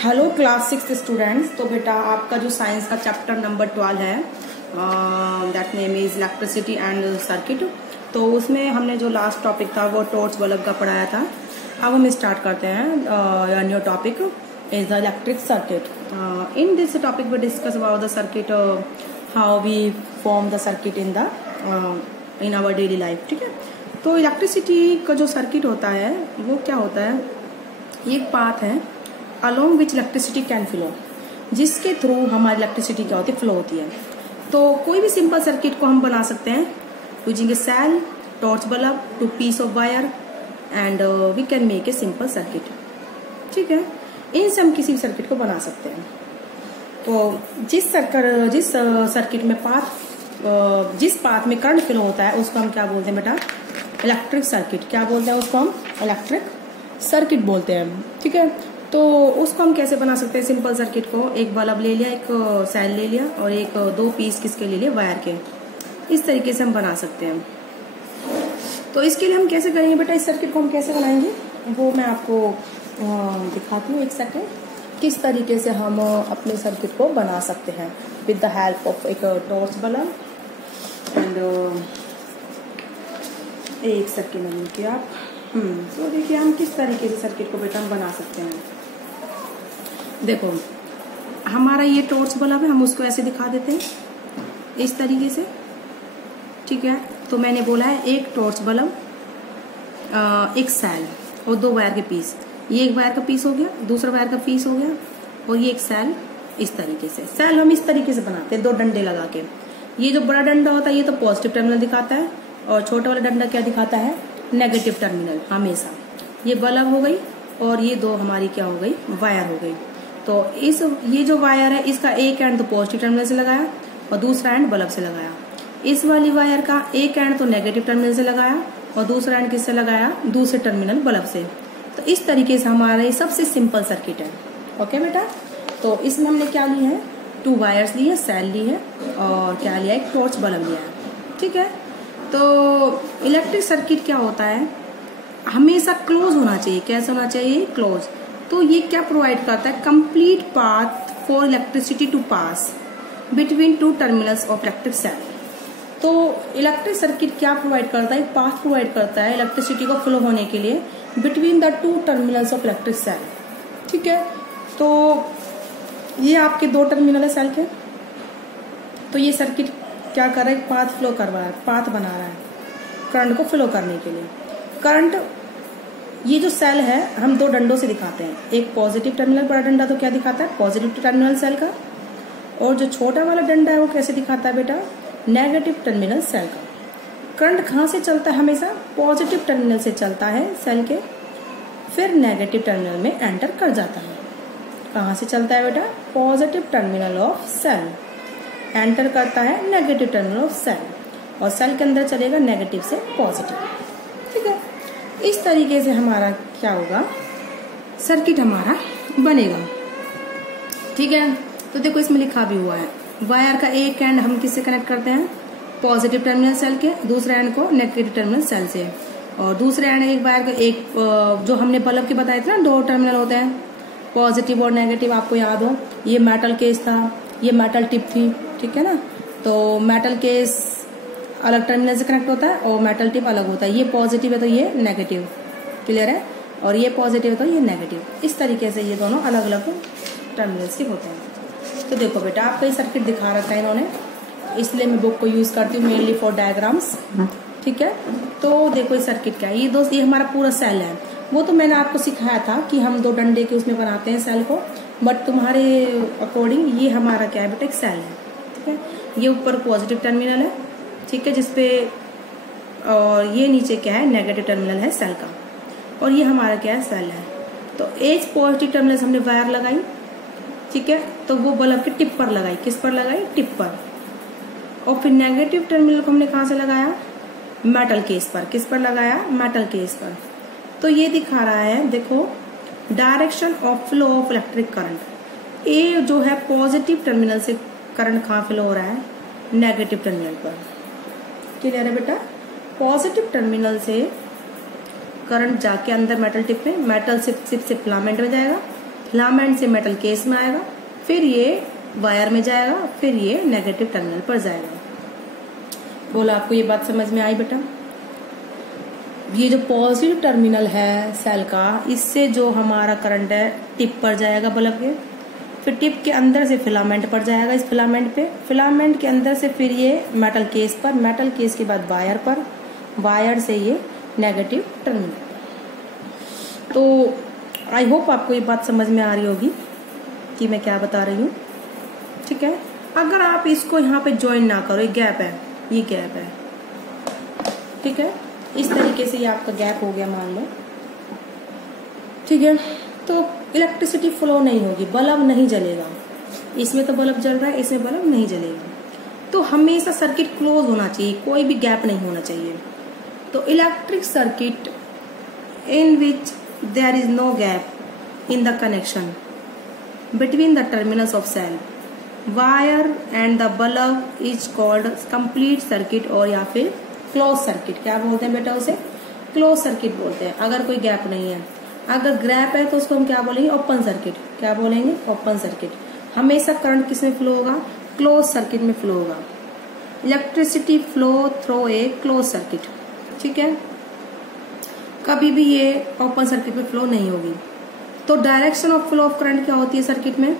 Hello class 6 students. तो बेटा आपका जो साइंस का चैप्टर नंबर 12 है that name is electricity and circuit. तो उसमें हमने जो लास्ट टॉपिक था वो टॉर्च बल्ब का पढ़ाया था। अब हम स्टार्ट करते हैं new topic is the electric circuit. In this topic we discuss about the circuit, how we form the circuit in our daily life. ठीक है, तो इलेक्ट्रिसिटी का जो सर्किट होता है वो क्या होता है, ये एक पाथ है along which electricity can flow, जिसके थ्रू हमारी इलेक्ट्रिसिटी क्या होती है, फ्लो होती है। तो कोई भी सिंपल सर्किट को हम बना सकते हैं using a cell, torch bulb, two piece of wire and we can make a simple circuit. ठीक है, इनसे हम किसी भी सर्किट को बना सकते हैं। तो जिस सर्किट में जिस पाथ में करंट फ्लो होता है उसको हम क्या बोलते हैं बेटा, इलेक्ट्रिक सर्किट। क्या बोलते हैं उसको हम, इलेक्ट्रिक सर्किट बोलते हैं। ठीक है, तो उसको हम कैसे बना सकते हैं सिंपल सर्किट को, एक बल्ब ले लिया, एक सेल ले लिया और एक दो पीस किसके ले लिए, वायर के। इस तरीके से हम बना सकते हैं। तो इसके लिए हम कैसे करेंगे बेटा, इस सर्किट को हम कैसे बनाएंगे वो मैं आपको दिखाती हूँ एक सेकेंड, किस तरीके से हम अपने सर्किट को बना सकते हैं विद द हेल्प ऑफ एक टॉर्च बल्ब एंड एक सेकेंड देखिए आप। तो देखिए हम किस तरीके से सर्किट को बेटा हम बना सकते हैं। देखो हमारा ये टॉर्च बल्ब है, हम उसको ऐसे दिखा देते हैं इस तरीके से। ठीक है, तो मैंने बोला है एक टॉर्च बल्ब, एक सेल और दो वायर के पीस। ये एक वायर का पीस हो गया, दूसरा वायर का पीस हो गया और ये एक सेल। इस तरीके से सेल हम इस तरीके से बनाते हैं, दो डंडे लगा के। ये जो बड़ा डंडा होता है ये तो पॉजिटिव टर्मिनल दिखाता है और छोटा वाला डंडा क्या दिखाता है, नेगेटिव टर्मिनल हमेशा। ये बल्ब हो गई और ये दो हमारी क्या हो गई, वायर हो गई। तो ये जो वायर है इसका एक एंड तो पॉजिटिव टर्मिनल से लगाया और दूसरा एंड बल्ब से लगाया। इस वाली वायर का एक एंड तो नेगेटिव टर्मिनल से लगाया और दूसरा एंड किससे लगाया, दूसरे टर्मिनल बल्ब से। तो इस तरीके से हमारा ये सबसे सिंपल सर्किट है। ओके बेटा, तो इसमें हमने क्या ली है, टू वायर्स ली है, सेल ली है और क्या लिया, एक टॉर्च बल्ब लिया है। ठीक है, तो इलेक्ट्रिक सर्किट क्या होता है, हमेशा क्लोज होना चाहिए। कैसे होना चाहिए, क्लोज। तो ये क्या प्रोवाइड करता है, complete path for electricity to pass between two terminals of electric cell. तो इलेक्ट्रिक सर्किट क्या प्रोवाइड करता है, पाथ प्रोवाइड करता है इलेक्ट्रिसिटी को फ्लो होने के लिए between the two terminals of electric cell. ठीक है, तो ये आपके दो टर्मिनल है सेल के। तो ये सर्किट क्या कर रहा है, पाथ फ्लो करवा रहा है, पाथ बना रहा है करंट को फ्लो करने के लिए। करंट, ये जो सेल है हम दो डंडों से दिखाते हैं, एक पॉजिटिव टर्मिनल बड़ा डंडा तो क्या दिखाता है, पॉजिटिव टर्मिनल सेल का, और जो छोटा वाला डंडा है वो कैसे दिखाता है बेटा, नेगेटिव टर्मिनल सेल का। करंट कहाँ से चलता है, हमेशा पॉजिटिव टर्मिनल से चलता है सेल के, फिर नेगेटिव टर्मिनल में एंटर कर जाता है। कहाँ से चलता है बेटा, positive terminal of cell, enter करता है नेगेटिव टर्मिनल ऑफ सेल और सेल के अंदर चलेगा नेगेटिव से पॉजिटिव। ठीक है, इस तरीके से हमारा क्या होगा, सर्किट हमारा बनेगा। ठीक है, तो देखो इसमें लिखा भी हुआ है, वायर का एक एंड हम किससे कनेक्ट करते हैं, पॉजिटिव टर्मिनल सेल के, दूसरे एंड को नेगेटिव टर्मिनल सेल से। और दूसरे एंड एक वायर का एक, जो हमने बल्ब के बताए थे ना, दो टर्मिनल होते हैं पॉजिटिव और नेगेटिव, आपको याद हो, ये मेटल केस था, ये मेटल टिप थी। ठीक है ना, तो मेटल केस अलग टर्मिनल से कनेक्ट होता है और मेटल टिप अलग होता है। ये पॉजिटिव है तो ये नेगेटिव, क्लियर है, और ये पॉजिटिव है तो ये नेगेटिव। इस तरीके से ये दोनों अलग अलग टर्मिनल्स के होते हैं। तो देखो बेटा आपका ये सर्किट दिखा रखा है इन्होंने, इसलिए मैं बुक को यूज करती हूँ मेनली फॉर डायग्राम्स। ठीक है, तो देखो ये सर्किट क्या है, ये दोस्त ये हमारा पूरा सेल है। वो तो मैंने आपको सिखाया था कि हम दो डंडे के उसमें बनाते हैं सेल को, बट तुम्हारे अकॉर्डिंग ये हमारा क्या है बेटा, एक सेल है। ठीक है, ये ऊपर पॉजिटिव टर्मिनल है, ठीक है, जिसपे, और ये नीचे क्या है, नेगेटिव टर्मिनल है सेल का, और ये हमारा क्या है, सेल है। तो एज पॉजिटिव टर्मिनल से हमने वायर लगाई। ठीक है, तो वो बल्ब के टिप पर लगाई, किस पर लगाई, टिप पर। और फिर नेगेटिव टर्मिनल को हमने कहाँ से लगाया, मेटल केस पर। किस पर लगाया, मेटल केस पर। तो ये दिखा रहा है, देखो, direction of flow of electric current. ए जो है पॉजिटिव टर्मिनल से करंट कहाँ फ्लो हो रहा है, नेगेटिव टर्मिनल पर। क्लियर है बेटा, पॉजिटिव टर्मिनल से करंट जाके अंदर मेटल टिप में, मेटल से फिलामेंट में जाएगा, फिलामेंट से मेटल केस में आएगा, फिर ये वायर में जाएगा, फिर ये नेगेटिव टर्मिनल पर जाएगा। बोला आपको ये बात समझ में आई बेटा? ये जो पॉजिटिव टर्मिनल है सेल का, इससे जो हमारा करंट है टिप पर जाएगा बल्ब के, फिर टिप के अंदर से फिलामेंट पर जाएगा, इस फिलामेंट पे, फिलामेंट के अंदर से फिर ये मेटल केस पर, मेटल केस के बाद वायर पर, वायर से ये नेगेटिव टर्मिनल। तो आई होप आपको ये बात समझ में आ रही होगी कि मैं क्या बता रही हूँ। ठीक है, अगर आप इसको यहाँ पे ज्वाइन ना करो, ये गैप है, ये गैप है, ठीक है, इस तरीके से ये आपका गैप हो गया मान लो, ठीक है, तो इलेक्ट्रिसिटी फ्लो नहीं होगी, बल्ब नहीं जलेगा। इसमें तो बल्ब जल रहा है, इसमें बल्ब नहीं जलेगा। तो हमेशा सर्किट क्लोज होना चाहिए, कोई भी गैप नहीं होना चाहिए। तो electric circuit in which there is no gap in the connection between the terminals of cell, wire and the bulb is called complete circuit, और या फिर क्लोज सर्किट। क्या बोलते हैं बेटा उसे? क्लोज सर्किट बोलते हैं, अगर कोई गैप नहीं है। अगर गैप है तो उसको हम क्या बोलेंगे? Open circuit. क्या बोलेंगे? Open circuit. हमेशा करंट किसमें फ्लो होगा? क्लोज सर्किट में फ्लो होगा। Electricity flow through a close circuit, ठीक है, कभी भी ये ओपन सर्किट में फ्लो नहीं होगी। तो direction of flow of current क्या होती है सर्किट में?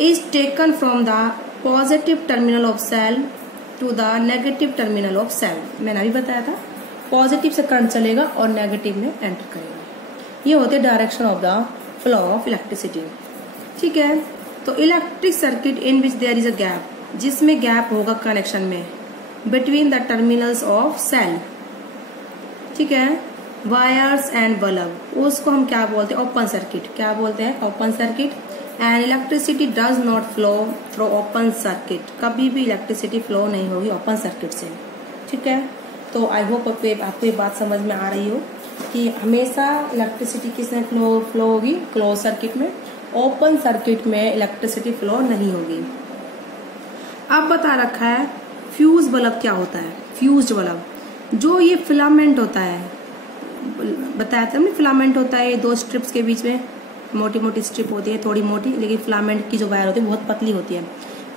Is taken from the positive terminal of cell to the negative terminal of cell. मैंने अभी बताया था, पॉजिटिव से करंट चलेगा और नेगेटिव में एंटर करेगा। ये होते direction of the flow of electricity, ठीक है। तो electric circuit in which there is a gap, जिसमें गैप होगा कनेक्शन में between the terminals of cell, ठीक है, वायर्स एंड बल्ब, उसको हम क्या बोलते हैं? Open circuit. क्या बोलते हैं? Open circuit. And electricity does not flow through open circuit, कभी भी इलेक्ट्रिसिटी फ्लो नहीं होगी ओपन सर्किट से, ठीक है। तो आई होप आपको ये बात समझ में आ रही हो कि हमेशा इलेक्ट्रिसिटी किसमें फ्लो होगी? क्लोज सर्किट में। ओपन सर्किट में इलेक्ट्रिसिटी फ्लो नहीं होगी। अब बता रखा है फ्यूज बल्ब क्या होता है। फ्यूज बल्ब, जो ये फिलामेंट होता है, बताया था हमने, फिलामेंट होता है दो स्ट्रिप्स के बीच में, मोटी मोटी स्ट्रिप होती है, थोड़ी मोटी, लेकिन फिलामेंट की जो वायर होती है बहुत पतली होती है।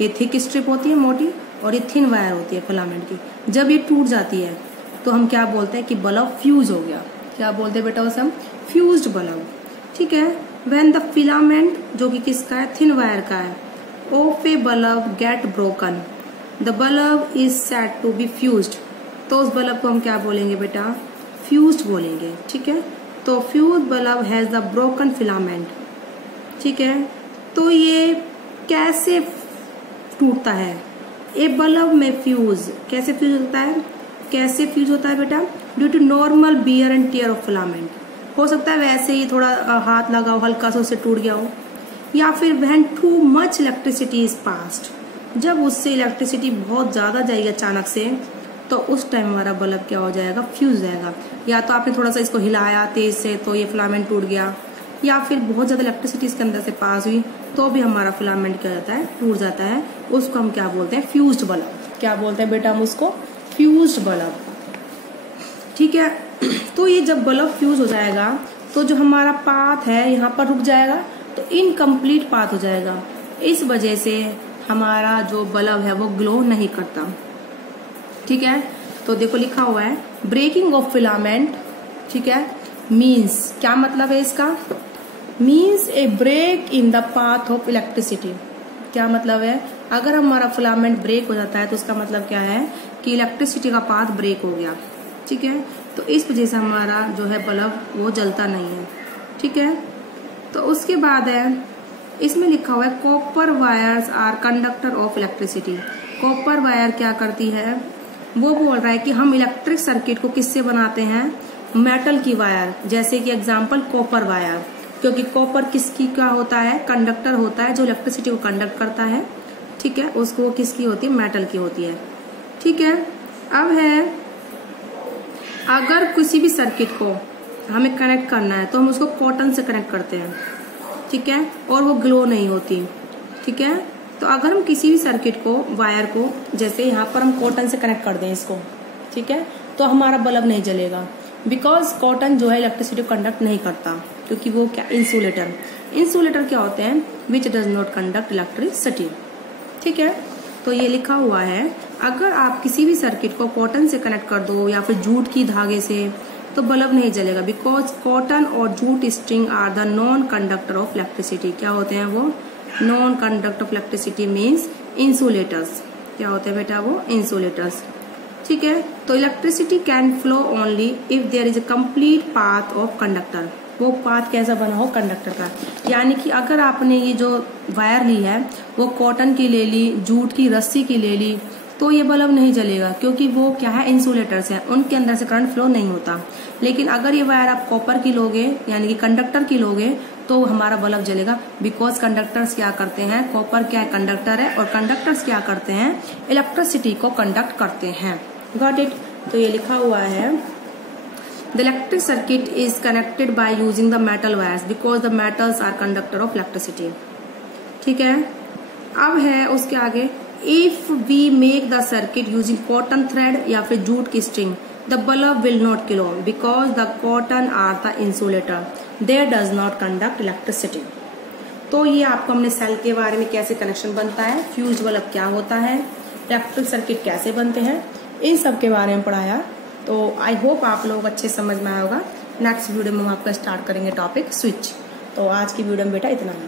ये थिक स्ट्रिप होती है मोटी, और ये थिन वायर होती है फिलामेंट की। जब ये टूट जाती है तो हम क्या बोलते हैं कि बल्ब फ्यूज हो गया। क्या बोलते हैं बेटा उसे हम? फ्यूज्ड बल्ब, ठीक है। व्हेन द फिलामेंट, जो कि किसका है? थिन वायर का है, of a bulb get broken, the bulb is said to be fused. तो उस बल्ब को हम क्या बोलेंगे बेटा? फ्यूज्ड बोलेंगे, ठीक है। तो fuse bulb has the broken filament, ठीक है। तो ये कैसे टूटता है? ए बल्ब में फ्यूज कैसे फ्यूज होता है? कैसे फ्यूज होता है बेटा? Due to normal wear and tear of filament. हो सकता है वैसे ही थोड़ा हाथ लगाओ, हल्का सा उससे टूट गया हो, या फिर when too much electricity is passed, जब उससे इलेक्ट्रिसिटी बहुत ज्यादा जाएगी अचानक से, तो उस टाइम हमारा बल्ब क्या हो जाएगा? फ्यूज जाएगा। या तो आपने थोड़ा सा इसको हिलाया तेज से तो ये फिलामेंट टूट गया, या फिर बहुत ज्यादा इलेक्ट्रिसिटी इसके अंदर से पास हुई तो भी हमारा फिलामेंट क्या जाता है? टूट जाता है। उसको हम क्या बोलते हैं? Fused bulb. क्या बोलते हैं बेटा हम उसको? फ्यूज्ड बल्ब, ठीक है। तो ये जब बल्ब फ्यूज हो जाएगा तो जो हमारा पाथ है यहाँ पर रुक जाएगा, तो इनकम्प्लीट पाथ हो जाएगा। इस वजह से हमारा जो बल्ब है वो ग्लो नहीं करता, ठीक है। तो देखो लिखा हुआ है ब्रेकिंग ऑफ फिलामेंट, ठीक है, मीन्स, क्या मतलब है इसका? Means a break in the path of electricity. क्या मतलब है? अगर हमारा फिलामेंट ब्रेक हो जाता है तो उसका मतलब क्या है कि इलेक्ट्रिसिटी का पाथ ब्रेक हो गया, ठीक है। तो इस वजह से हमारा जो है बल्ब वो जलता नहीं है, ठीक है। तो उसके बाद है इसमें लिखा हुआ है copper wires are conductor of electricity. Copper wire क्या करती है? वो बोल रहा है कि हम इलेक्ट्रिक सर्किट को किससे बनाते हैं? मेटल की वायर, जैसे कि एग्जांपल कॉपर वायर, क्योंकि कॉपर किसकी का होता है? कंडक्टर होता है, जो इलेक्ट्रिसिटी को कंडक्ट करता है, ठीक है। उसको वो किसकी होती है? मेटल की होती है, ठीक है। अब है अगर किसी भी सर्किट को हमें कनेक्ट करना है तो हम उसको कॉटन से कनेक्ट करते हैं, ठीक है, और वो ग्लो नहीं होती, ठीक है। तो अगर हम किसी भी सर्किट को, वायर को, जैसे यहाँ पर हम कॉटन से कनेक्ट कर दें इसको, ठीक है, तो हमारा बल्ब नहीं जलेगा। बिकॉज कॉटन जो है इलेक्ट्रिसिटी कंडक्ट नहीं करता, क्योंकि वो क्या इंसुलेटर क्या होते हैं, which does not conduct electricity. ठीक है, तो ये लिखा हुआ है अगर आप किसी भी सर्किट को कॉटन से कनेक्ट कर दो या फिर जूट की धागे से तो बल्ब नहीं जलेगा, बिकॉज कॉटन और jute string are the non conductor of electricity. क्या होते हैं वो? Non conductor of electricity means insulators. क्या होते हैं बेटा? वो इंसुलेटर्स। ठीक है, तो electricity can flow only if there is a complete path of conductor. वो पाथ कैसा बना हो? कंडक्टर का। यानी कि अगर आपने ये जो वायर ली है वो कॉटन की ले ली, जूट की रस्सी की ले ली, तो ये बल्ब नहीं जलेगा, क्योंकि वो क्या है? इंसुलेटर्स है, उनके अंदर से करंट फ्लो नहीं होता। लेकिन अगर ये वायर आप कॉपर की लोगे यानी कि कंडक्टर की लोगे तो हमारा बल्ब जलेगा, बिकॉज कंडक्टर्स क्या करते हैं? कॉपर क्या है? कंडक्टर है, और कंडक्टर्स क्या करते हैं? इलेक्ट्रिसिटी को कंडक्ट करते हैं। Got it? तो ये लिखा हुआ है the electric circuit is connected by using the metal wires because the metals are conductor of electricity. ठीक है, अब है उसके आगे, if we make the circuit using cotton thread या फिर जूट की string the bulb will not glow because the cotton are the insulator there does not conduct electricity. तो ये आपको हमने सेल के बारे में कैसे कनेक्शन बनता है, फ्यूज बल्ब क्या होता है, इलेक्ट्रिक सर्किट कैसे बनते हैं, इन सब के बारे में पढ़ाया। तो आई होप आप लोग अच्छे समझ में आया होगा। नेक्स्ट वीडियो में हम आपका स्टार्ट करेंगे टॉपिक स्विच। तो आज की वीडियो में बेटा इतना ही।